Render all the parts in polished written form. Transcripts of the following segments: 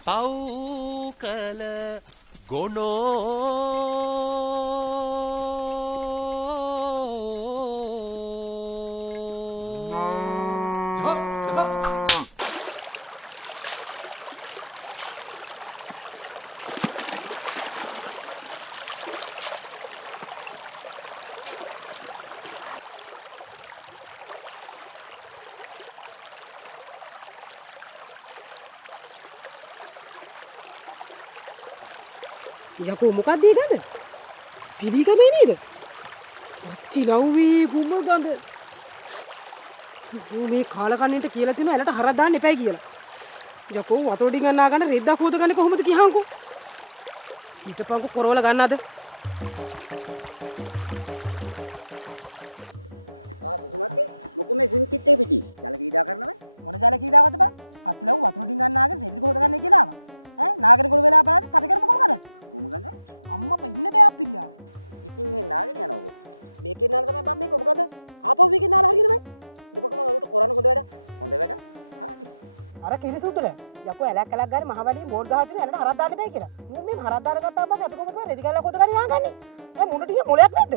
පව් කළ යකෝ මොකක්ද ඒ ගඳ? පිළිගන්නේ නේද? අච්චි ලව්වේ ගුම ගඳ. මේ කාලකන්නින්ට කියලා තියෙනවා එලට හරක් දාන්න එපයි කියලා. යකෝ වතෝඩි ගන්නා ගන්න රෙද්දක් හොදගන්නේ කොහොමද කියහන්කෝ? හිටපන්කෝ කොරවල ගන්නද? අර කිරිසුදුල යකෝ ඇලක් ගන්න මහවැලි බෝඩ් ගහලා තියෙන ඇලට හරක් දාන්න බෑ කියලා. මම මේ හරක් දාලා ගත්තාම පස්සේ අපි කොහොමද රෙදි ගල්ලා කොත ගන්න යාගන්නේ? ඒ මුණ ටික මොලයක් නැද්ද?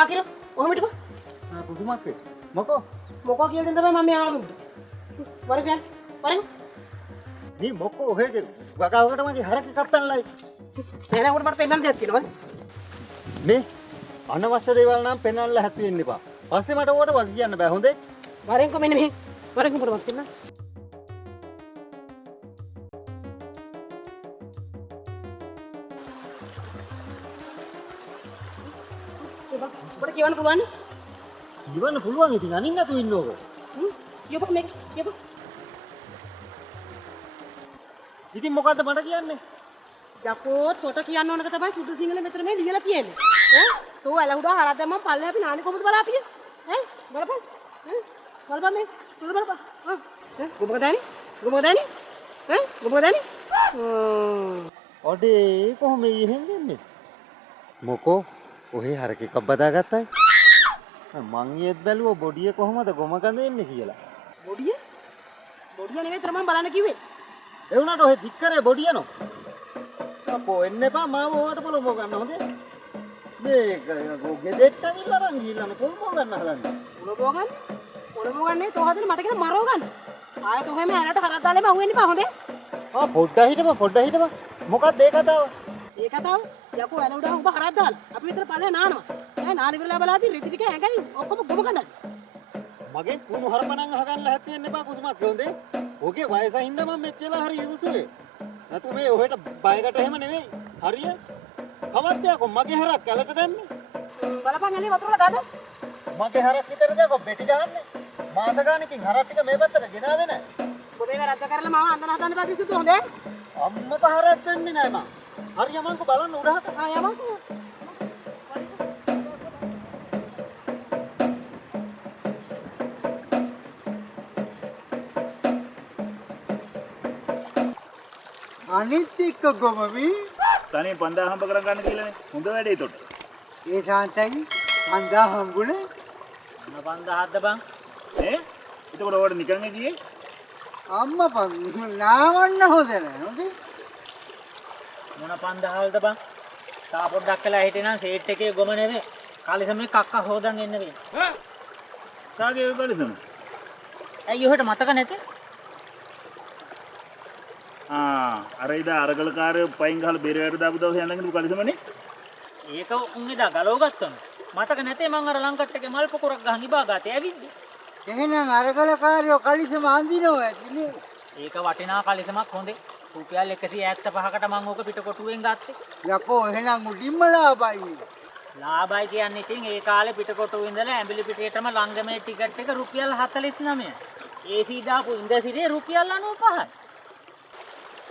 ආකිර ඔහොම හිටපන්. පුදුමත් මොකෝ කියලා දෙන්න තමයි මම මේ ආවුද. වරගෙන වරගෙන මේ මොකෝ ඔහෙද වගාවකට මගේ හරක කප්පන්ලයි. එහෙනම් උඩ මට පෙන්නන්න දෙයක් තියෙනවා. මේ අනවශ්‍ය දේවල් නම් පෙන්වන්න හැත් වෙන්න එපා. පස්සේ මට ඕකට වග කියන්න බෑ හොඳේ. වරෙන්කෝ මෙන්න මෙහෙ. වරෙන්කෝ පොඩ මත් දෙන්න. පොඩ කියවන්න පුළුවන්. ඉවන්න පුළුවන් ඉතින් අනින්න නැතුව ඉන්න ඕක. කියපන් මේක කියපන්. ඉතින් මොකද්ද මට කියන්නේ? යකෝ තොට කියන්න ඕනක තමයි සුදු සිංහල මෙතන මේ ලියලා තියෙන්නේ. ඈ තෝ ඇල උඩ හරක් දැම්මම පල්ලේ අපි නානි කොහොමද බලාපිය? ඈ බලපන්. බලපන් මේ. සුදු බලපන්. ගොමකදානි? ගොමකදානි? ගොමකදානි? ඔඩේ කොහොම එහෙන් දෙන්නේ? මොකෝ ඔහේ හරකෙක් බදාගත්තයි. මං ඊයේත් බැලුවා බොඩිය කොහමද ගොම ගඳ එන්නේ කියලා. බොඩිය? බොඩිය නෙවෙයි තර මම බලන්න කිව්වේ. ඒ වුණාට ඔහේ දික් කරේ බොඩිය නෝ. අපෝ එන්න එපා මාව ඕකට පොළොම ගන්න හොඳේ. මේක ගෙදෙට්ට අවිල්ලා රන් ගිහිල්ලා පොළොම ගන්න හදන්නේ. පොළොම ගන්න? පොළොම ගන්නේ තෝ හදන්නේ මට කියලා මරව ගන්න. ආයෙත් ඔහෙම ඇරට හරක් දාලෙම අහුවෙන්න එපා හොඳේ. පොඩ්ඩක් හිටපන්. මොකක්ද ඒ කතාව? ඒ කතාව යකෝ ඇල උඩ උඹ හරක් දාලා අපි විතර පල්ලේ නානවා. ඈ නාලි විරලා බලාදී රිදි ටික ඇඟයි ඔක්කොම ගොම ගඳයි. මගේ කුණු හරපණන් අහගන්න හැත් වෙන්න එපා කුසුමක් හොඳේ. ඔගේ වයසින්ද මම මෙච්චර හරි ඉවසුවේ. නැතු මේ ඔහෙට බයකට එහෙම නෙවෙයි. හරිය? කවද්දයක්ෝ මගේ හරක් කැලට දැම්මේ. බලපන් ඇලේ වතුර වල ගන්න. මගේ හරක් විතරද කො බෙටි ගහන්නේ. මාස ගානකින් හරක් ටික මේ පැත්තට ගෙනාවේ නැහැ. ඔබ මේක රද්ද කරලා මාව අඳන හදන්න බෑ කිසිදු හොඳේ. අම්මපා හරක් දෙන්නේ නැහැ මං. හරි යමන්කෝ බලන්න උඩහට. යමන්කෝ. අනිත් එක්ක ගොමවි තනිය 5000 හම්බ කරගන්න කියලානේ. හොඳ වැඩේ උඩ. ඒ ශාන්තයි 5000 හම්බුනේ. මොන 5000ක්ද බං? එතකොට ඔයාලට නිකන් ගියේ? අම්මා නාවන්න හොඳ නැහැ නේද? මොන 5000ක්ද බං? තා පොඩ්ඩක් කළා හිටියනම් සේට් එකේ ගොම නෙවෙයි. කාලිසමේ කක්ක හොදන් එන්න වෙයි. කාගේ කාලිසම? ඇයි ඔහෙට මතක නැතේ? අර ඉදා අරගලකාරයෝ පයින් ගහලා බෙරයට දාපු දවසේ යන්නගෙන කාලිසමනේ. ඒක උන් එදා ගලව ගත්තම. මතක නැතේ මං අර ලංකට් එකේ මල් පොකුරක් ගහන් ඉබා ගාතේ ඇවිද්දි. එහෙනම් අරගලකාරයෝ කලිසම අඳිනවා ඇතිනේ. ඒක වටිනා කලිසමක් හොඳේ. රුපියල් 175කට මං ඕක පිටකොටුවෙන් ගත්තේ. යකෝ එහෙනම් උඩින්ම ලාභයි. ලාභයි කියන්නේ ඉතින් ඒ කාලේ පිටකොටුවෙ ඉඳලා ඇඹිලි පිටියටම ලංගමේ ටිකට් එක රුපියල් 49යි. AC දාපු ඉඳසිරියේ රුපියල් 95යි.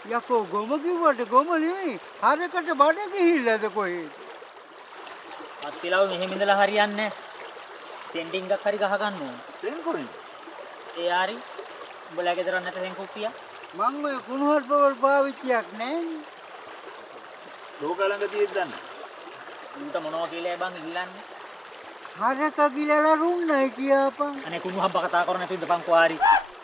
යකෝ ගොම කිව්වට ගොම නෙවෙයි. හරකට බඩ ගිහිල්ලාද කොහෙද? අත්තිලව මෙහෙම ඉඳලා හරියන්නේ නැහැ. සෙන්ඩින්ග් එකක් හරි ගහ ගන්න ඕන. දෙන්න කොරින්. ඒ හරි. උඹලා ගෙදර නැත දැන් කුප්පිය. මං ඔය කුණුහරුප වල පාවිච්චියක් නැහැ. ලෝකලංග තියෙද්දි දන්න. ඌට මොනවා කියලා බං ඉල්ලන්නේ? හරක ගිලලා රුන්නයි කියපන්. අනේ කුණු හම්බ කතා කරන නැතුව ඉඳපන් කුවාරි.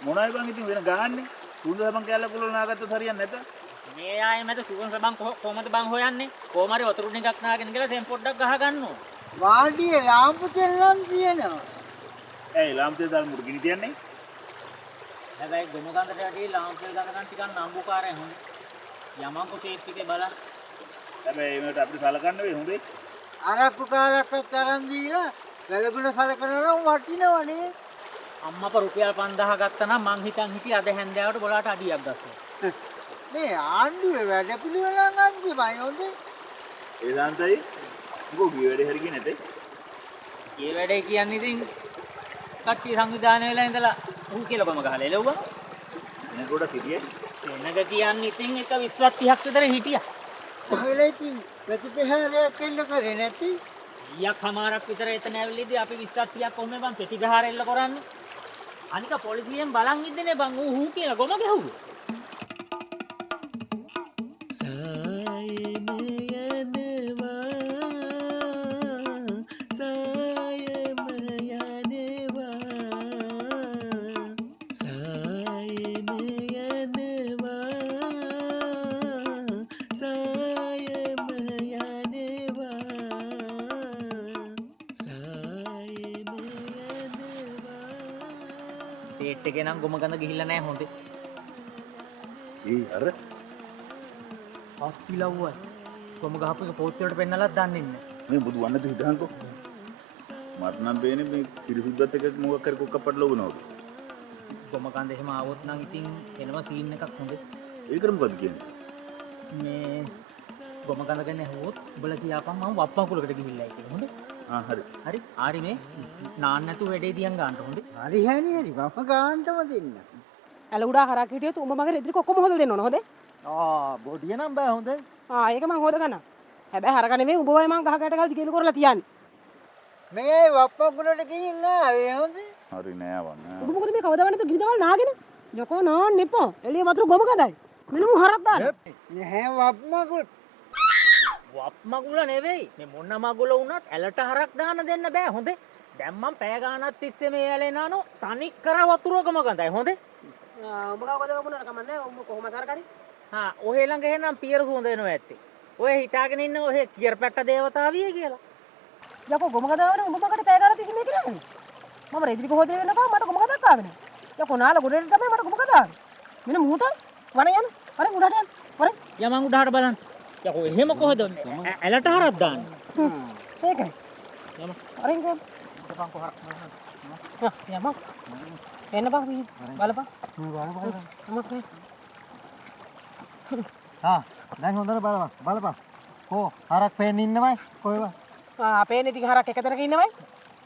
මොනවයි බං ඉතින් වෙන ගහන්නේ? කුරුඳපන් කැල්ල පුලන නාගත්තොත් හරියන්නේ නැත. මේ ආයේ මට සුගන්ස බං කොහමද බං හොයන්නේ? කොහම හරි වතුරු ටිකක් නාගෙන ගිහලා සෙන් පොඩ්ඩක් ගහ ගන්නවා. වාඩියේ ලාම්පු තෙල්ලම් තියෙනවා. ඇයි ලාම්පේ දාලා මුඩ ගිනි තියන්නේ? හැබැයි ගොම ගඳට යටි ලාම්පල් ගඳ ගන්න ටිකක් නම්බුකාරයි හොඳේ. යමන්කෝ ටේප් එකේ බලන්න. හැබැයි මේකට අපිට සලකන්න වෙයි හොඳේ. අරක්කු කාලක්වත් තරම් දීලා වැලගුණ සලකනවා වටිනවනේ. අම්මප රුපියල් 5000 ගත්තා නම් මං හිතන් හිටියේ අද හැන්දෑවට බොලාට අඩියක් ගත්තා. මේ ආණ්ඩුවේ වැඩ පිළිවෙලක් අන්තිමයි හොඳේ. ඒ දාන්තයි උඹ ගිය වැඩේ හරි ගියේ නැතේ. ඒ වැඩේ කියන්නේ ඉතින් කට්ටිය සංවිධානය වෙලා ඉඳලා උන් කියලා කොම ගහලා එළවුවා. එනකොට හිටියේ. එනක කියන්නේ ඉතින් එක 20ක් 30ක් විතර හිටියා. කොහෙල ඉතින් ප්‍රතිපහාරයක් එල්ල කරේ නැති. ඊයක් හමාරක් විතර එතන ඇවිල්ලිදී අපි 20ක් 30ක් කොහොමද බං ප්‍රතිපහාර එල්ල කරන්නේ? අනික පොලිසියෙන් බලන් ඉඳිනේ බං ඌ හූ කියලා ගොම ගැහුවේ. ටේට් එකේ නම් ගොම ගඳ ගිහිල්ලා නැහැ හොඳේ. ඒ අර අස්සිලව්වා. ගොම ගහපු එක පෝස්ට් වලට පෙන්නලත් දන්නේ නැහැ. මේ බුදු වන්නද හිතහන්කෝ. මට නම් බේනේ මේ කිරිසුද්දත් එක මොකක් කර කොක්ක පටලවනවා. ගොම ගඳ එහෙම ආවොත් නම් ඉතින් එනවා සීන් එකක් හොඳේ. ඒකර මොකද කියන්නේ? මේ ගොම ගඳ ගන්න ඇහුවොත් උඹලා කියාපන් මම වප්පකුලකට ගිහිල්ලා කියලා හොඳේ. හරි. හරි. ආරි මේ නාන්න නැතුව වැඩේ දියන් ගන්න හොඳේ. හරි හරි මම ගාන්නම දෙන්න. ඇල උඩා හරක් හිටියොත් උඹ මගේ රෙදිරි කොක්කම හොදලා දෙන්න ඕන හොඳේ. බොඩිය නම් බෑ හොඳේ. ඒක මං හොද ගන්නම්. හැබැයි හරක නෙමෙයි උඹ වයි මං ගහ ගැට ගාලා දිගේලු කරලා තියන්නේ. මේ වප්පකුලට ගිහින් ආවේ හොඳේ. හරි නෑ වන්න. උඹ මොකද මේ කවදාවත් නැතු ගිරිදවල් නාගෙන? යකෝ නාන්න එපා. එළිය වතුර ගොම ගඳයි. මෙන්න මු හරක් දාන්න. නැහැ වප්පකුල. වප් මගුල නෙවෙයි. මේ මොන මගුල වුණත් ඇලට හරක් දාන්න දෙන්න බෑ හොඳේ. දැන් මම පැය ගානක් තිස්සේ මේ ඇලේ නානෝ තනි කර වතුරකම ගඳයි හොඳේ. උඹ කවදාවත් වුණාට කමන්නේ. උඹ කොහොමද කරකරි? හා ඔහෙ ළඟ එහෙනම් පියර සුවඳ එනවා ඇත්තේ. ඔය හිතාගෙන ඉන්න ඔහෙ කියර්පැට්ට දේවතාවිය කියලා. යකෝ ගොම ගඳවනේ උඹ මකට පැය ගානක් තිස්සේ මේ කියන්නේ. මම රෙදිරි කොහොද වෙන්නකෝ මට ගොම ගඳක් ආවේ නෑ. යකෝ නාල ගොඩේට තමයි මට ගොම ගඳ ආවේ. මෙන්න මූට වණ යන්න. හරි උඩට යන්න. හරි. යමන් උඩහට බලන්න. යකෝ එහෙම කොහෙද ඇලට හරක් දාන්නේ? ඒකයි. යම. අරින් ගොම්. බලපන් කොහරක් බලන්න. යම. එන්න බං බලපන්. දැන් හොඳට බලපන්. කෝ හරක් පේන්න ඉන්නවයි කොහෙව? අපේ නෙති හරක් එක තැනක ඉන්නවයි.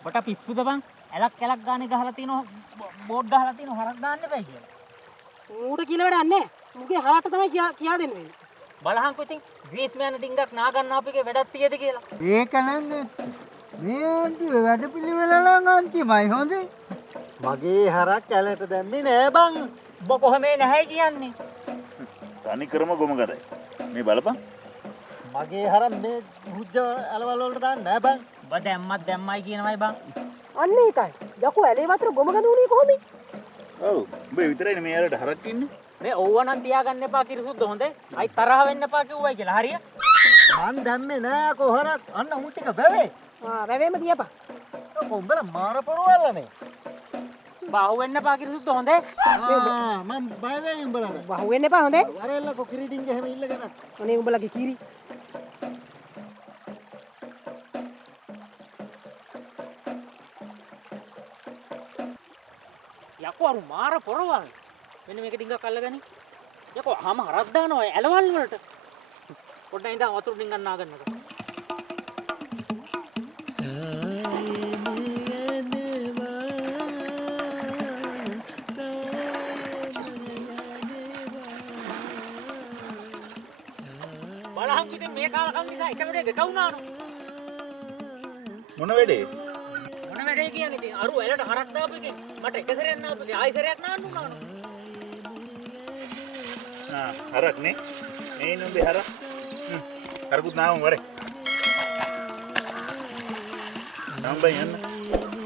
බට පිස්සුද බං? ඇලක් ගානේ ගහලා තිනෝ බෝඩ් ගහලා තිනෝ හරක් දාන්න එපා කියලා. ඌට කියලා වැඩක් නැහැ. මුගේ හරකට තමයි කියා දෙන්න වෙන්නේ. බලහන්කෝ ඉතින් ග්‍රීස් මෑන් ටිකක් නා ගන්න අපිගේ වැඩක් තියද කියලා. ඒක නම් මේ ආණ්ඩුවේ වැඩ පිළිවෙලක් අන්තිමයි හොඳේ. මගේ හරක් ඇලට දැම්මේ නෑ බං. ඔබ කොහොමේ නැහැ කියන්නේ? තනි කරම ගොම ගදයි. මේ බලපන්. මගේ හරක් මේ හුජ්ජ ඇලවල වලට දාන්න නෑ බං. ඔබ දැම්මයි කියනවයි බං. අන්න ඒකයි. යකෝ ඇලේ වතුර ගොම ගඳ උනේ කොහොමද? ඔව්. උඹ විතරයිනේ මේ ඇලට හරක් ඉන්නේ. මේ ඕව නම් තියාගන්න එපා කිරිසුද්ද හොඳේ. අයි තරහ වෙන්න එපා කිව්වයි කියලා හරිය. මන් දැම්මේ නෑ කොහරක්. අන්න උන් ටික බැවේ. වැවේම තියපන්. උඹලා මාර පොරවල්ලානේ. බාහුව වෙන්න එපා කිරිසුද්ද හොඳේ. මම බය වෙයි උඹලාට. බහුව වෙන්න එපා හොඳේ. වරෙල්ල කොකිරිටින් එහෙම ඉල්ලගෙන. අනේ උඹලගේ කිරි. යකෝ අර මාර පොරවල්. මෙන්න මේක ටිකක් අල්ලගනි. යකෝ ආම හරක් දානවා ඇලවල් වලට. පොඩ්ඩක් ඉඳන් වතුර ටිකක් නා ගන්නකෝ. බලහන් ඉතින් මේ කාලකම් නිසා එක වැඩේ දෙක වුණානු. මොන වැඩේ? මොන වැඩේ කියන්නේ ඉතින් අරු ඇලට හරක් දාපු එකේ මට එක සැරයක් නාපු එකේ ආයි සැරයක් නාන්න උනානු. හරක් නේ. මේ නුඹේ හරක්. කරකුත් නාම වරේ. නම් බයි යන්න.